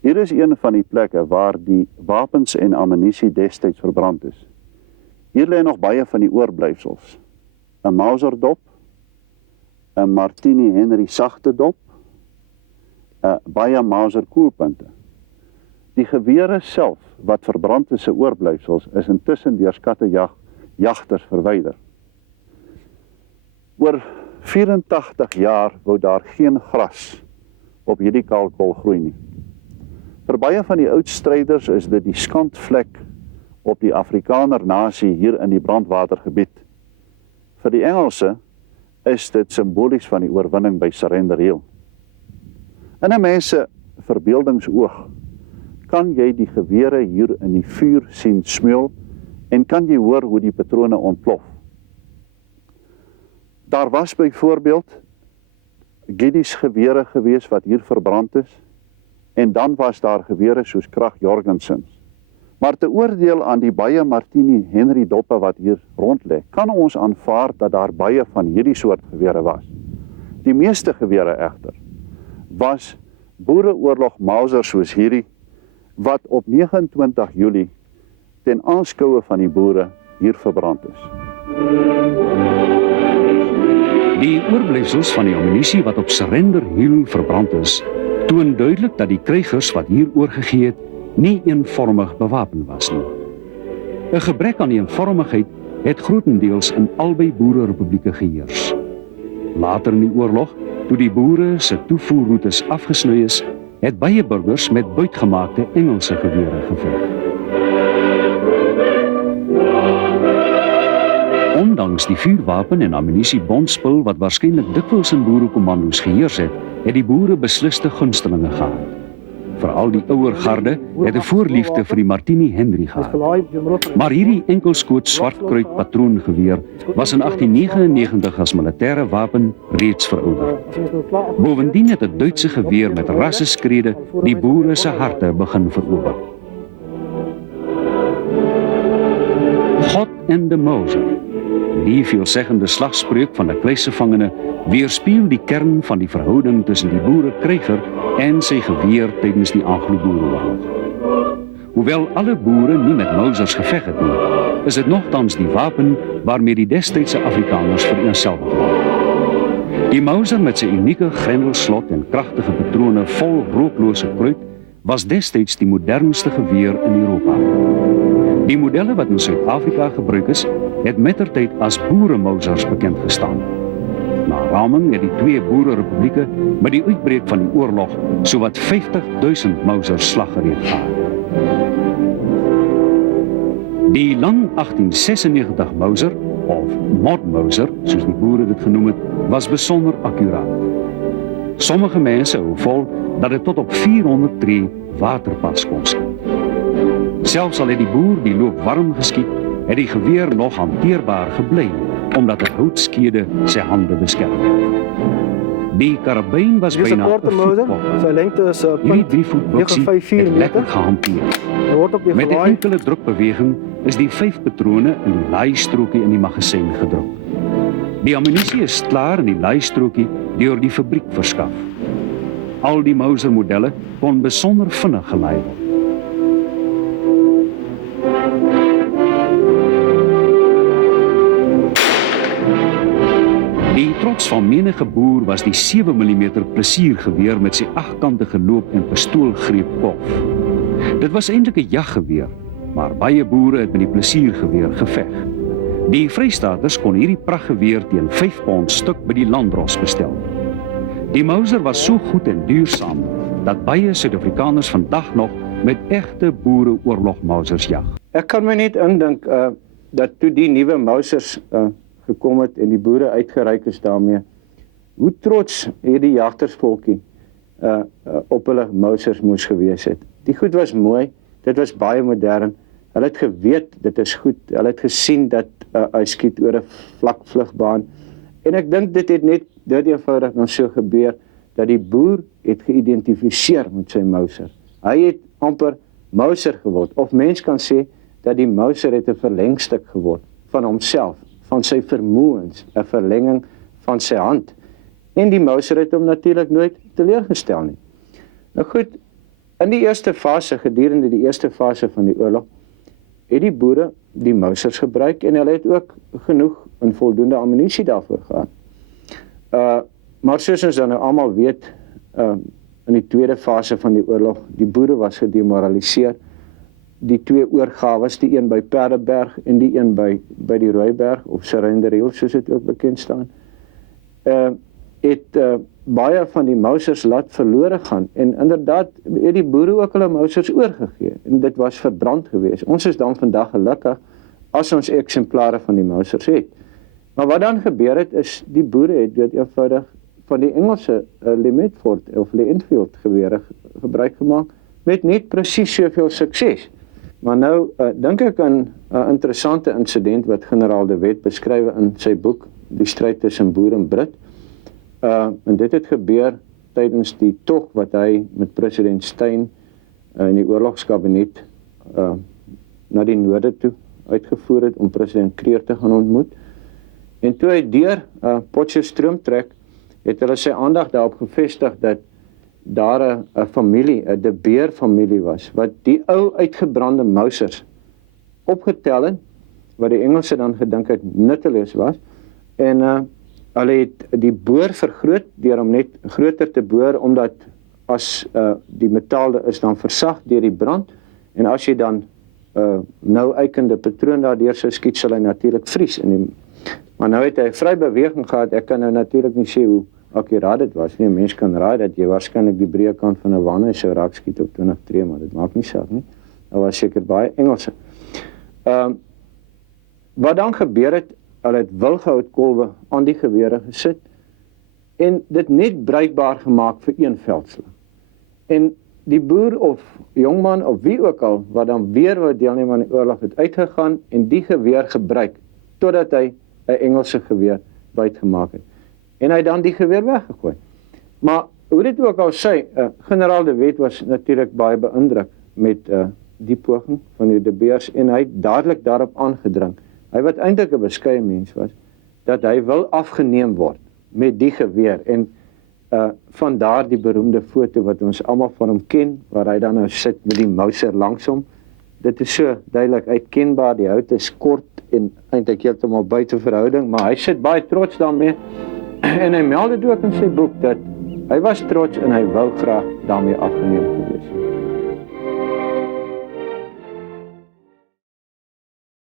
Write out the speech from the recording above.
Hier is een van die plekke waar die wapens en ammunisie destyds verbrand is. Hier lê nog baie van die oorblyfsels. 'n Mauser dop, 'n Martini Henry sagte dop, baie Mauser koelpunte. Die gewere self wat verbrand is se oorblyfsels is intussen deur skattejagters verwyder. Oor 84 jaar wou daar geen gras op hierdie kaalkol groei nie. Vir baie van die oud stryders is dit die skandvlek op die Afrikaner nasie hier in die brandwatergebied. Vir die Engelse is dit simbolies van die oorwinning by Surrender Hill. In 'n mens se verbeeldingsoog kan jy die gewere hier in die vuur sien smeul en kan jy hoor hoe die patrone ontplof. Daar was byvoorbeeld Giddies gewere gewees wat hier verbrand is, en dan was daar gewere soos Krag Jorgensens. Maar te oordeel aan die baie Martini Henry doppe wat hier rond lê, kan ons aanvaar dat daar baie van hierdie soort gewere was. Die meeste gewere egter was boereoorlog Mauser soos hierdie, wat op 29 Julie ten aanskoue van die boere hier verbrand is. Die oorblyfsels van die ammunisie wat op Surrender Hill verbrand is, toon duidelik dat die krygers wat hier oorgegee het, nie eenvormig bewapen was nie. 'n Gebrek aan eenvormigheid het grootendeels in albei boererepublieke geheers. Later in die oorlog, toe die boere se toevoerroetes afgesny is, het baie burgers met buitgemaakte Engelse gewere geveg. Ondanks die vuurwapen en ammunisiebondspul wat waarskynlik dikwels in boerekommando's geheers het, het die boere besliste gunstelinge gehad. Veral die ouer garde het 'n voorliefde vir die Martini Henry gehad. Maar hierdie enkelskoot swartkruit patroongeweer was in 1899 as militêre wapen reeds verouder. Bovendien het 'n Duitse geweer met rasseskrede die boere se harte begin verower. God en de Mauser. Die veelzeggende slagspreuk van de kruisgevangene weerspieël die kern van die verhouding tussen die boerenkryger en sy geweer tydens die Anglo-Boereoorlog. Hoewel alle boere nie met Mausers geveg het nie, is dit nogtans die wapen waarmee die destydse Afrikaners vereenselwig word. Die Mauser met sy unieke grendelslot en kragtige patrone vol rooklose kruit was destyds die modernste geweer in Europa. Die modelle wat in Suid-Afrika gebruik is, het mettertyd as boeremausers bekend gestaan. Na raming het die twee boererepublieke met die uitbreek van die oorlog sowat 50.000 Mausers slaggereed gehad. Die lang 1896 Mauser, of Mod Mauser, soos die boere dit genoem het, was besonder akkuraat. Sommige mense hou vol dat dit tot op 400 tree waterpas kon skiet. Selfs al het die boer die loop warm geskiet, het die geweer nog hanteerbaar gebly, omdat 'n houtskede sy hande beskerm het. Die karabyn was byna 'n voetbal. Sy lengte is Hierdie 3-voet-boksie het lekker gehanteer. Met 'n enkele drukbeweging is die 5 patrone in die laaistrokie in die magasyn gedruk. Die ammunisie is klaar in die laaistrokie deur die fabriek verskaf. Al die Mauser modelle kon besonder vinnig gelaai word. Die trots van menige boer was die 7 mm plesiergeweer met sy 8-kantige loop en pistoolgreep kof. Dit was eintlik 'n jaggeweer, maar baie boere het met die plesiergeweer geveg. Die Vrystaaters kon hierdie prachtgeweer teen 5 pond stuk by die Landros bestel. Die Mauser was so goed en duursaam dat baie Suid-Afrikaners vandag nog met egte boereoorlog-Mausers jag. Ek kan my net indink dat toe die nuwe Mausers gekom het en die boere uitgereik is daarmee, hoe trots hierdie jagtersvolkie op hulle Mausers moes gewees het. Die goed was mooi, dit was baie modern, hulle het geweet dit is goed, hulle het gesien dat hy skiet oor 'n vlak vlugbaan, en ek dink dit het net dit eenvoudig nog so gebeur, dat die boer het geïdentifiseer met sy Mauser. Hy het amper Mauser geword, of mens kan sê dat die Mauser het 'n verlengstuk geword van homself, van sy vermoëns, 'n verlenging van sy hand. En die Mauser het hom natuurlik nooit teleurgestel nie. Nou goed, in die eerste fase, gedurende die eerste fase van die oorlog, het die boere die Mausers gebruik en hulle het ook genoeg en voldoende ammunisie daarvoor gehad. Maar soos ons dan nou almal weet, in die tweede fase van die oorlog, die boere was gedemoraliseer. Die twee oorgawes, die een by Perdeberg en die een by die Rooiberg, of Surrenderhill, soos dit ook bekend staan, het baie van die Mausers laat verlore gaan, en inderdaad het die boere ook hulle Mausers oorgegee, en dit was verbrand geweest. Ons is dan vandag gelukkig as ons eksemplare van die Mausers het. Maar wat dan gebeur het, is die boere het dit eenvoudig van die Engelse Lee-Metford of Lee-Enfield gewere gebruik gemaak, met net presies soveel sukses. Maar nou, dink ek aan 'n interessante insident wat generaal De Wet beskryf in sy boek, Die stryd tussen boer en Brit. En dit het gebeur tydens die tog wat hy met president Steyn in die oorlogskabinet na die noorde toe uitgevoer het om president Kruger te gaan ontmoet. En toe hy deur Potchefstroom trek, het hulle sy aandag daarop gevestig dat daar 'n familie, 'n De Beer familie was, wat die ou uitgebrande Mausers opgetel het, wat die Engelse dan gedink het nutteloos was, en hulle het die boor vergroot deur hom net groter te boor, omdat as die metaal is dan versag deur die brand, en as jy dan nou eikende patroon daardeur sou skiet, sal hy natuurlik vries. Maar nou het hy vry beweging gehad. Ek kan nou natuurlik nie sê hoe akkuraat dit was nie. 'n Mens kan raai dat jy waarskynlik die breë kant van 'n wane sou raak skiet op 20 tree, maar dit maak nie saak nie. Daar was seker baie Engelse. Wat dan gebeur het, hulle het wilgehoutkolwe aan die gewere gesit en dit net bruikbaar gemaak vir een veldslag. En die boer of jongman of wie ook al wat dan weer wou deelneem aan die oorlog het uitgegaan en die geweer gebruik totdat hy 'n Engelse geweer buitgemaak het. En hy dan die geweer weggegooi. Maar hoe dit ook al sê, generaal De Wet was natuurlik baie beïndruk met die poging van die De Beers en hy het dadelik daarop aangedring. Hy wat eintlik 'n beskeie mens was, dat hy wil afgeneem word met die geweer en vandaar die beroemde foto wat ons almal van hom ken, waar hy dan nou sit met die Mauser langs hom. Dit is so duidelik uitkenbaar, die hout is kort en eintlik heeltemal buite verhouding, maar hy sit baie trots daarmee en hy meld dit ook in sy boek dat hy was trots en hy wou graag daarmee afgeneem gewees.